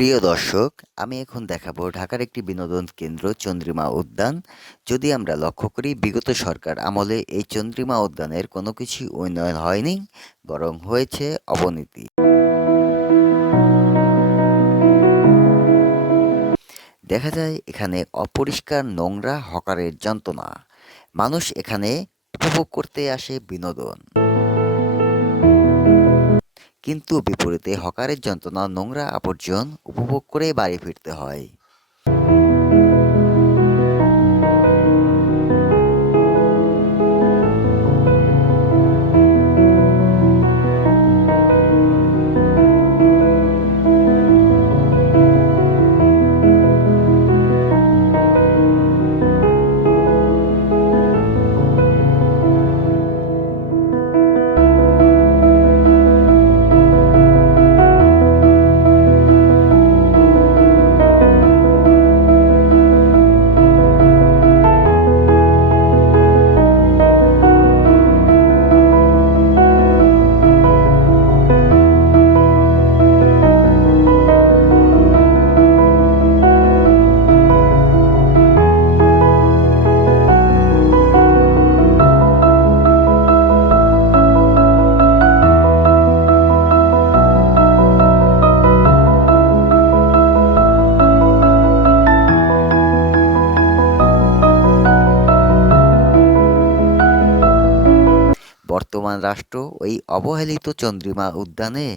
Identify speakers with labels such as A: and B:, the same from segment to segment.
A: প্রিয় দর্শক, আমি এখন দেখাবো ঢাকার একটি বিনোদন কেন্দ্র, চন্দ্রিমা উদ্যান। যদি আমরা লক্ষ্য করি, বিগত সরকার আমলে এই চন্দ্রিমা উদ্যানের কোনো কিছু উন্নয়ন হয়নি, বরং হয়েছে অবনতি। দেখা যায়, এখানে অপরিষ্কার নোংরা হকারের যন্ত্রণা। মানুষ এখানে উপভোগ করতে আসে বিনোদন। কিন্তু বিপরীতে হকারের যন্ত্রণা নোংরা আবর্জন উপভোগ করে বাড়ি ফিরতে হয়। বর্তমান রাষ্ট্র ওই অবহেলিত চন্দ্রিমা উদ্যানে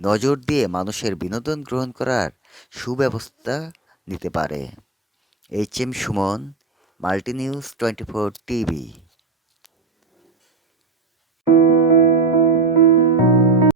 A: নজর দিয়ে মানুষের বিনোদন গ্রহণ করার সুব্যবস্থা নিতে পারে। H M Suman, Multinews twenty four TV.